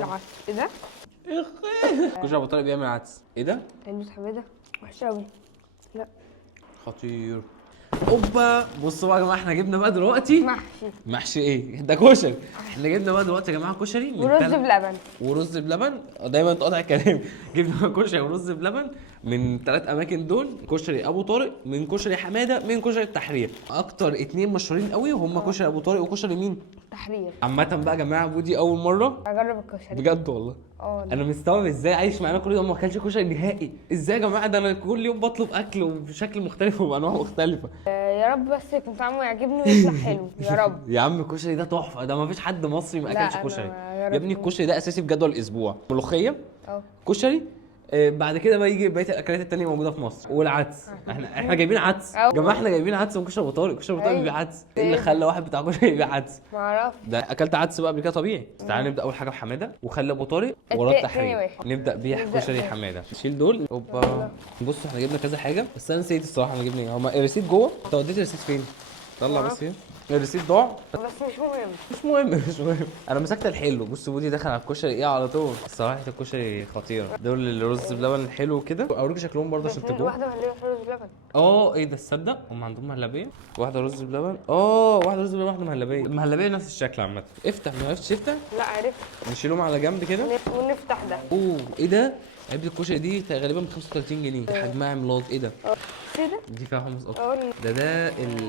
العدس ايه ده؟ كشري ابو طارق بيعمل عدس. ايه ده؟ علبة حماده وحشه قوي. لا خطير. اوبا بصوا بقى يا جماعه، احنا جبنا بقى دلوقتي محشي محشي ايه ده؟ كشري. احنا جبنا بقى دلوقتي يا جماعه كشري من ورز بلبن. ورز بلبن. دايما تقطع كلامي. جبنا بقى كشري ورز بلبن من 3 اماكن دول: كشري ابو طارق، من كشري حماده، من كشري التحرير. اكتر 2 مشهورين قوي وهم كشري ابو طارق وكشري مين؟ تحرير. عامه بقى يا جماعه، بودي اول مره اجرب الكشري بجد والله. اه انا مستوعب ازاي عايش معانا كل يوم ما اكلش كشري نهائي. ازاي يا جماعه؟ ده انا كل يوم بطلب اكل وبشكل مختلف وبانواع مختلفه. يا رب بس يكون طعمه يعجبني ويطلع حلو يا رب. يا عم الكشري ده تحفه، ده ما فيش حد مصري ما لا، اكلش أنا كشري. ما يا ابني جربتوش. الكشري ده اساسي في جدول الاسبوع. ملوخيه، اه كشري، بعد كده بقى يجي بقيه الاكلات التانيه موجوده في مصر. والعدس، احنا جايبين عدس يا جماعه، احنا جايبين عدس من كشري ابو طارق. كشري ابو طارق أيوة. بيبيع عدس. ايه اللي خلى واحد بتاع كشري يبيع عدس؟ معرفش. ده اكلت عدس بقى قبل كده طبيعي. تعالى نبدا اول حاجه بحماده وخلي ابو طارق وراه تاني التحرير. واحد. نبدا بيه نبدأ كشري بيه. حماده. نشيل دول. اوبا بص احنا جبنا كذا حاجه بس انا نسيت الصراحه احنا جبنا ايه. هما الريسيت جوه. انت وديت الريسيت فين؟ طلع بس هنا. الريسيت ضاع. بس مش مهم. مش مهم مش مهم. انا مسكت الحلو. بص بودي دخل على الكشري ايه على طول. الصراحه الكشري خطيره. دول الرز بلبن الحلو كده. اوريك شكلهم برضه عشان تبقوا. واحده مهلبيه في رز بلبن. ايه ده؟ تصدق هم عندهم مهلبيه. واحده رز بلبن. واحده رز بلبن واحده مهلبيه. المهلبيه نفس الشكل عامه. افتح. ما عرفتش تفتح. لا عرفت. نشيلهم على جنب كده. ونفتح ده. ايه ده؟ علبه الكشري دي غالبا ب 35 جنيه. حجمها عملاق. ايه ده؟ ايه ده؟ دي فيها حمص اكتر. اقول ده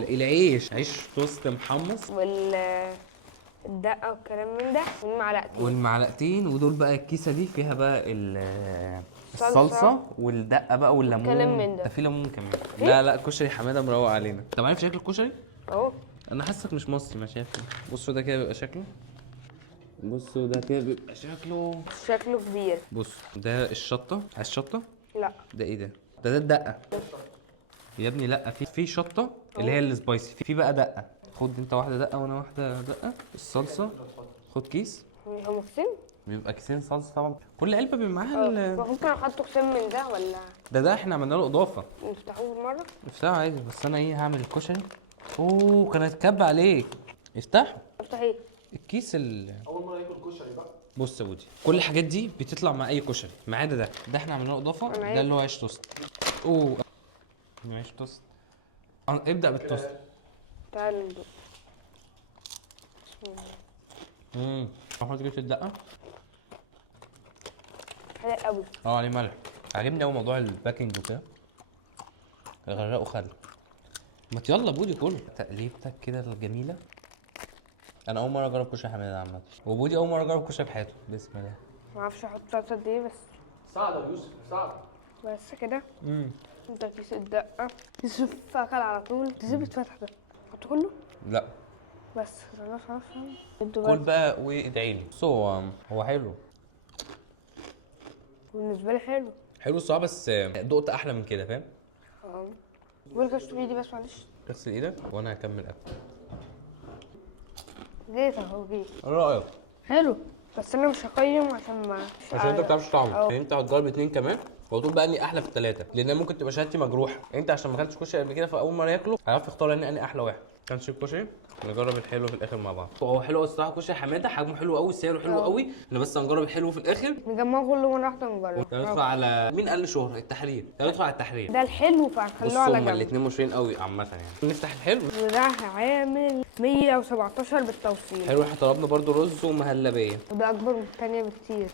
العيش، عيش توست محمص. الدقه والكلام من ده والمعلقتين. والمعلقتين. ودول بقى الكيسه دي فيها بقى صلصة. الصلصه والدقه بقى والليمون. والكلام من ده في ليمون كمان. لا كشري حماده مروق علينا. طب عارف شكل الكشري؟ اهو. انا حاسك مش مصري. ما شايف. بصوا ده كده بيبقى شكله. بصوا ده كده بيبقى شكله. شكله كبير. بص ده الشطه. عايز شطه؟ لا ده ايه ده؟ ده الدقه يا ابني. لا في شطه اللي هي السبايسي. في بقى دقه. خد انت واحده دقه وانا واحده دقه. الصلصه خد كيس. هم كيسين. بيبقى كيسين صلصه طبعا. كل علبه بيبقى معاها ممكن احط كيسين من ده ولا ده احنا عملنا له اضافه. نفتحوه بالمره؟ افتحه عادي. بس انا ايه هعمل الكشري. كانت كب عليك. افتحه. افتح ايه؟ الكيس اول مره ياكل كشري بقى. بص يا بودي، كل الحاجات دي بتطلع مع اي كشري ما عدا ده احنا عملنا له اضافه. ده اللي هو عيش توست. عيش توست. ابدا بالتوست. تعالوا ندوق. احط كيس الدقه. حلو قوي. عليه ملح. عاجبني قوي موضوع الباكينج وكده. غرقه خل. ما يلا بودي كله. تقليبتك كده الجميله. انا اول مره اجرب كشري حماده عامه. وبودي اول مره اجرب كشري في حياته. بسم الله. ما اعرفش احط صلصه قد ايه بس. صعب يا يوسف صعب. بس كده. انت كيس الدقه تسيب فاكل على طول. تسيب يتفتح ده. حط كله. لا بس خلاص خلاص. كل بقى وادعي لي. هو حلو. بالنسبه لي حلو. حلو الصراحه بس دقت احلى من كده فاهم. بقول لك اشتري دي بس معلش. اغسل ايدك وانا هكمل اكل. جيت اهو جيت. ايه رايك؟ حلو بس انا مش هقيم عشان ما عشان انت ما بتعرفش طعمه. يعني انت هتجرب 2 كمان وتقول بقى اني احلى في ال3 لان ممكن تبقى شهادتي مجروحه. انت عشان ما اكلتش كشري قبل كده فاول مره ياكله هيعرف يختار اني احلى واحد. كان شيف كشري. نجرب الحلو في الاخر مع بعض. هو حلو الصراحه كشري حماده. حجمه حلو قوي. سعره حلو قوي. احنا بس هنجرب الحلو في الاخر. نجمعه كله مره واحده ونجرب. ندخل على مين قال شهره التحرير. ندخل على التحرير. ده الحلو فهنخلوه على هما جنب. الاثنين مشهورين قوي عامه يعني. نفتح الحلو. وده عامل 117 بالتوصيل. حلو. احنا طلبنا برضو رز ومهلبيه. وده اكبر من الثانيه بكتير.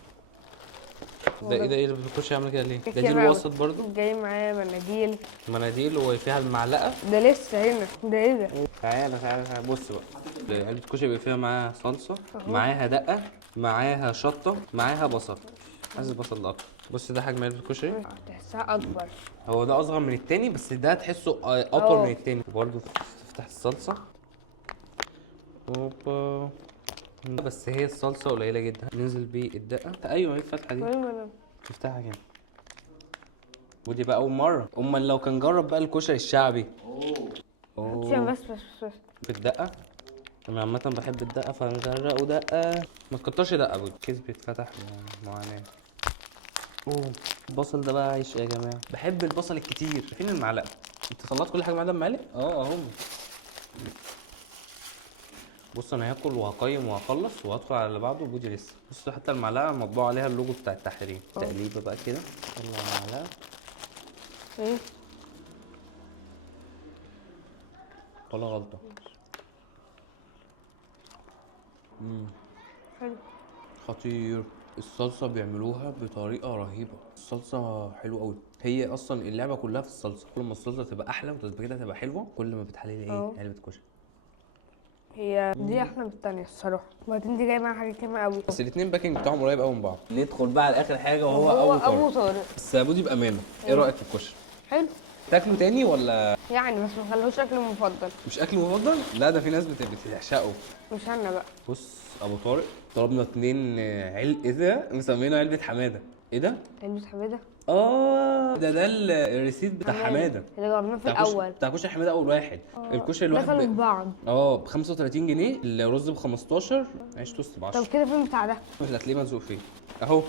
ده ايه اللي بتخش يعمل كده ليه؟ ده دي كتير الوسط أوي. برضو. جاي معاه مناديل. مناديل وفيها المعلقه. ده لسه هنا. ده ايه ده؟ تعالى بص بقى. علبة الكشري بيبقى فيها معاها صلصه، معاها دقه، معاها شطه، معاها بصل. عايز البصل ده اكتر. بص ده حجم علبة الكشري. تحسها اكبر. هو ده اصغر من التاني بس ده تحسه اطول من التاني. وبرده تفتح الصلصه. اوبا. بس هي الصلصه قليله جدا. ننزل بالدقه. ايوه هي الفتحه دي. تفتحها كده. ودي بقى اول مره. امال لو كان جرب بقى الكشري الشعبي. بس بالدقه. انا عامه بحب الدقه فهنغرقه دقه. ما تكترش دقه بقى. الكيس بيتفتح معاناه. البصل ده بقى عيش يا جماعه. بحب البصل الكتير. فين المعلقه؟ انت طلعت كل حاجه معاها بمعلقه؟ اهم. بص انا هاكل وهقيم وهخلص وهدخل على اللي بعده. بودي لسه. بص حتى المعلقه مطبوع عليها اللوجو بتاع التحرير. تقليبه بقى كده. يلا المعلقه. ايه ولا غلطه. حلو. خطير. الصلصه بيعملوها بطريقه رهيبه. الصلصه حلوه قوي. هي اصلا اللعبه كلها في الصلصه. كل ما الصلصه تبقى احلى وتسبيكتها تبقى حلوه كل ما بتحلي لي ايه علبه كشري. هي دي احلى من التانية الصراحة. وبعدين دي جاية معاها حاجة كتير قوي. بس الاثنين باكينج بتاعهم قريب قوي من بعض. ندخل بقى على اخر حاجه وهو هو ابو ابو طارق. طارق. بس ابو دي بامانه ايه رايك في الكشري؟ حلو تاكله تاني ولا يعني، بس ما خلوش اكل مفضل. مش اكل مفضل؟ لا ده في ناس بتعشقه. مش انا بقى. بص ابو طارق طلبنا 2 ايه ده مسمينه علبه حماده. ايه ده؟ علبة حمادة. ده الريسيت بتاع حماده اللي جربناه في الاول. بتاع كشري حماده اول واحد. الكشري الواحد دخلوا في بعض. ب 35 جنيه. الرز ب 15. عيش توست ب 10. طب كده فين بتاع ده؟ مش هتلاقيه ملزوق فيه اهو.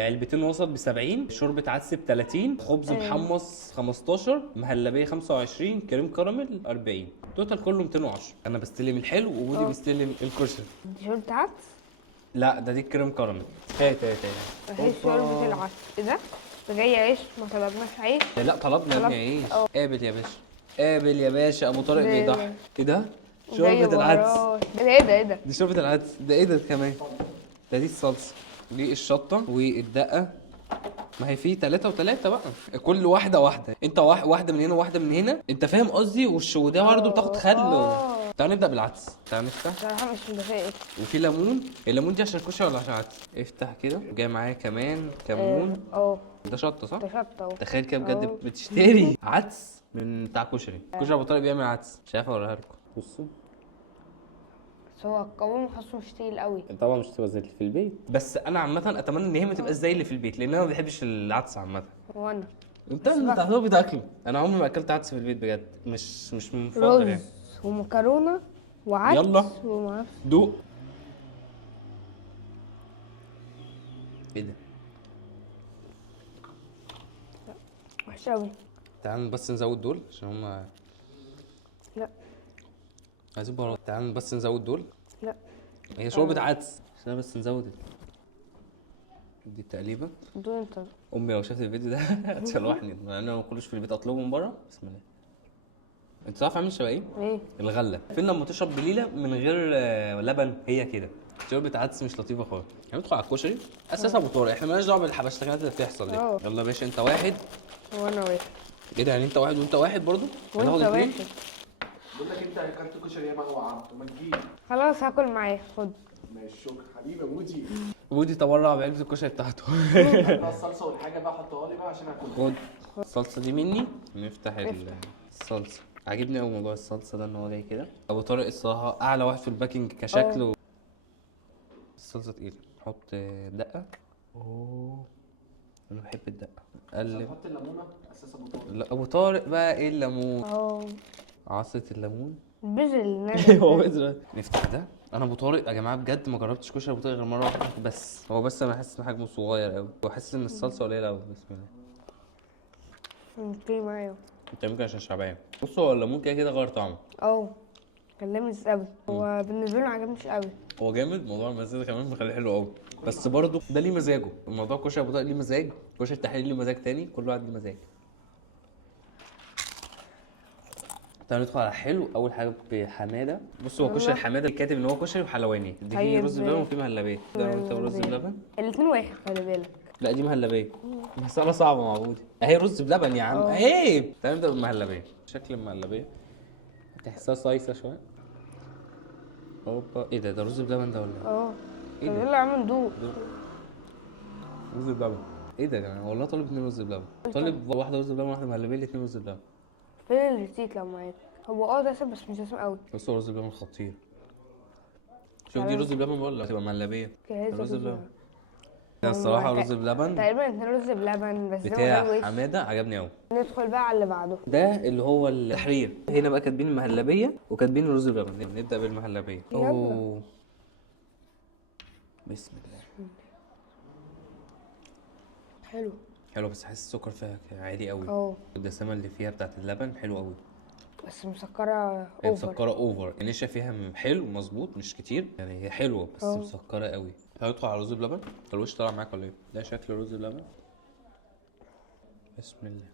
علبتين وسط ب 70. شوربه عدس ب 30. خبز محمص 15. مهلبيه 25. كريم كراميل 40. توتال كله 210. انا بستلم الحلو وبودي بيستلم الكشري. دي شوربة عدس؟ لا ده دي الكريم كراميل. هات. هي شوربة العدس. ايه ده؟ ده جاي عيش، ما طلبناش عيش. لا طلبنا يا ابني عيش. قابل يا باشا. قابل يا باشا. ابو طارق ده- بيضحك. ايه ده؟ جاي شوربه العدس. وراه. ايه ده؟ دي شوربه العدس. ده ايه ده كمان؟ ده دي الصلصه. دي الشطه والدقه. ما هي في 3 و3 بقى. كل واحده. انت واحده من هنا وواحده من هنا. انت فاهم قصدي؟ وده برضه بتاخد خل. تعال نبدا بالعدس. تعال نفتح. بصراحة مش متفائل. وفي ليمون. الليمون دي عشان الكشري ولا عشان العدس؟ افتح كده. جاي معايا كمان كمون. ده شطه صح؟ ده شطة اهو. تخيل كده بجد بتشتري عدس من بتاع كشري. كشري ابو طارق بيعمل عدس. مش عارف اوريها لكم. بصوا بس هو القوام حاسه مش تقيل قوي. طبعا مش تبقى زي اللي في البيت. بس انا عامه اتمنى ان هي ما تبقاش زي اللي في البيت لان انا ما بحبش العدس عامه. وانا انت هتبقى بتاكله. انا عمري ما اكلت عدس في البيت بجد. مش مفضل يعني. رز ومكرونة وعدس. يلا. ومعرفش. دوق. ايه ده؟ وحش قوي. تعال بس نزود دول عشان هما لا عايزين بهارات. تعال بس نزود دول. لا هي شوربه عدس عشان بس نزود دي التقليبه. دول انت. امي لو شافت الفيديو ده هتشلوحني. انا ما كلش في البيت اطلبه من بره. بسم الله. انت تعرف عامل شبه ايه؟ ايه؟ الغله. فين لما تشرب بليله من غير لبن؟ هي كده. شوربه عدس مش لطيفه خالص. هندخل على الكشري. اساسا ابو طارق احنا مالناش دعوه بالحبشتكنات اللي بتحصل دي. يلا يا باشا. انت واحد وانا واحد. ايه ده؟ يعني انت واحد وانت واحد برضو؟ وانت هناخد اتنين؟ واحد. بقول لك انت اكلت كشري ياما وعمت ما تجيب. خلاص هاكل معايا. خد. ماشي شكرا حبيبي يا مودي. ودي تبرع بعلبه الكشري بتاعته. بقى الصلصه والحاجه بقى حطها لي بقى عشان اكلها. خد الصلصه دي مني. نفتح الصلصه. عاجبني قوي موضوع الصلصه ده ان هو جاي كده. ابو طارق الصراحه اعلى واحد في الباكينج كشكل. الصلصه تقيله. نحط دقه. انا بحب الدقه. قلب. حط الليمونه اساس ابو طارق. لا ابو طارق بقى ايه الليمون. اه عصره الليمون. البذر اللي نازل هو ده. بذرة. نفتح ده. انا ابو طارق يا جماعه بجد ما جربتش كشري ابو طارق غير مره واحده بس. هو بس انا حاسس ان حجمه صغير قوي وحاسس ان الصلصه قليله قوي. بسم الله. اوكي معايا. انت يمكن عشان شعبان. بص هو الليمون كده كده غير طعمه. كان لامس قوي. هو بالنسبه له ما عجبنيش قوي. هو جامد. موضوع المزازه كمان مخليه حلو قوي. بس برضه ده ليه مزاجه. الموضوع كشري ابو طارق ليه مزاج. كشري التحرير ليه مزاج تاني. كل واحد ليه مزاج. تعالى ندخل على حلو. اول حاجه بحماده. بص هو كشري حماده كاتب ان هو كشري وحلواني. دي فيه طيب. رز بلبن وفيه مهلبيه. ده انت رز بلبن. الاتنين واحد خلي بالك. لا دي مهلبيه. مسألة صعبة مع بودي. اهي رز بلبن يا عم. اهي. تعالى نبدأ بالمهلبيه. شكل المهلبيه تحسها صايصة شوية. اوبا. ايه ده رز بلبن ده ولا ايه؟ ايه ده؟ اللي عامل دوق. رز بلبن. ايه ده يا جماعة؟ والله طالب 2 رز بلبن. طالب واحدة رز بلبن وواحدة مهلبيه. الاتنين رز بلبن. فين الريسيت لو معاك؟ هو دسم بس مش دسم قوي. بص هو رز بلبن خطير. شوف دي رز بلبن ولا تبقى مهلبيه؟ رز بلبن. ده الصراحة رز بلبن تقريبا 2 رز بلبن بس. بتاع حمادة عجبني قوي. ندخل بقى على اللي بعده. ده اللي هو التحرير. هنا بقى كاتبين المهلبية وكاتبين الرز بلبن. نبدأ بالمهلبية. اوه بسم الله. حلو. بس حاسس السكر فيها عالي قوي. الدسامة اللي فيها بتاعت اللبن حلو قوي. بس مسكرة هي اوفر. مسكره اوفر، النشا فيها حلو مظبوط مش كتير يعني، هي حلوه بس مسكره قوي. هندخل على رز بلبن. الوش طالع معاك ولا ايه؟ ده شكل رز بلبن. بسم الله.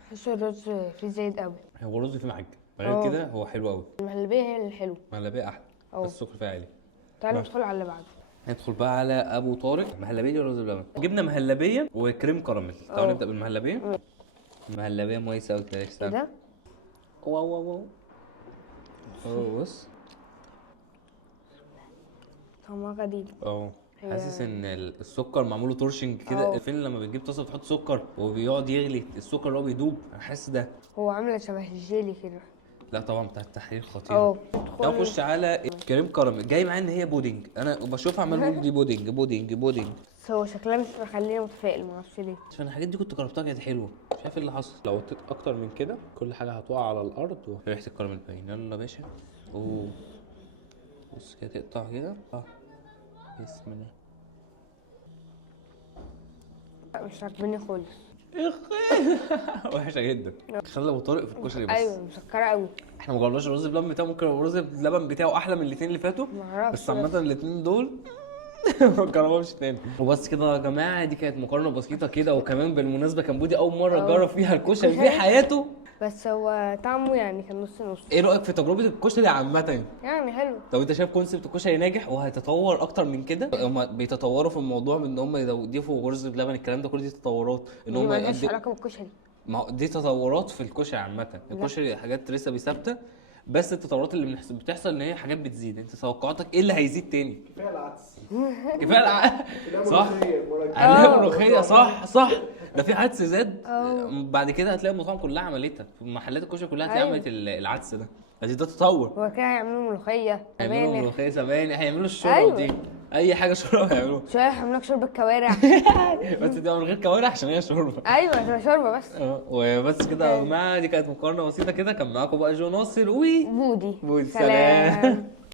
بحس الرز فيه زايد قوي. هو الرز فيه معجن، غير كده هو حلو قوي. المهلبية هي اللي حلوة. مهلبيه احلى بس السكر فيها عالي. تعالى ندخل على اللي بعده. ندخل بقى على ابو طارق. مهلبيه دي ورز بلبن. جبنا مهلبيه وكريم كراميل. تعالوا نبدا بالمهلبيه. مهلبيه مايسه قوي كده. ايه ده؟ واو واو واو. بص طعمها غريب. حاسس ان السكر معمول له تورشنج كده. فين لما بتجيب طاسه بتحط سكر وبيقعد يغلي السكر اللي هو بيدوب، انا حاسس ده. هو عامله شبه الجيلي كده. لا طبعا بتاع التحرير خطير. تعال نخش على كريم كراميل. جاي معاه ان هي بودنج، انا بشوفها عمال بقول دي بودنج بودنج بودنج. بس هو شكلها مش مخليني متفائل، معرفش ليه. عشان الحاجات دي كنت جربتها كانت حلوه، مش عارف ايه اللي حصل. لو وطيت اكتر من كده كل حاجه هتقع على الارض ريحه الكراميل باين. يلا يا باشا. بص كده تقطع كده. بسم الله. لا مش عاجبني خالص. وحشه جدا. خلي ابو طارق في الكشري بس. ايوه مسكره قوي. احنا ما جربناش الرز بلبن بتاعه، ممكن الرز اللبن بتاعه احلى من الاثنين اللي فاتوا، معرفش بس عامه الاثنين دول ما جربهمش تاني. وبس كده يا جماعه، دي كانت مقارنه بسيطه كده. وكمان بالمناسبه كان بودي اول مره يجرب فيها الكشري في حياته. بس هو طعمه يعني كان نص نص. ايه رايك في تجربه الكشري عامه؟ يعني حلو. طب انت شايف كونسيبت الكشري ناجح وهيتطور اكتر من كده؟ هم بيتطوروا في الموضوع بان هم يضيفوا رز بلبن، الكلام ده كله دي تطورات ان هم مالهاش علاقه بالكشري. ما هو دي تطورات في الكشري عامه. الكشري حاجات لسه ثابته، بس التطورات اللي بتحصل ان هي حاجات بتزيد. انت توقعاتك ايه اللي هيزيد تاني؟ كفايه العدس. كفايه صح. الملوخية ملوخيه صح. ده في عدس زاد. بعد كده هتلاقي المطاعم كلها عملتها، في محلات الكشري كلها هتلاقي عملت العدس ده. ده تطور. هو كده هيعملوا ملوخيه هيعملوا ملوخيه سبانخ، هيعملوا الشوربه دي. اي حاجه شوربه هيعملوها. شويه هيعملوا لك شوربه كوارع. بس دي من غير كوارع عشان هي شوربه. ايوه هتبقى شوربه بس. وبس كده يا جماعه، دي كانت مقارنه بسيطه كده. كان معاكم بقى جو ناصر بودي. سلام.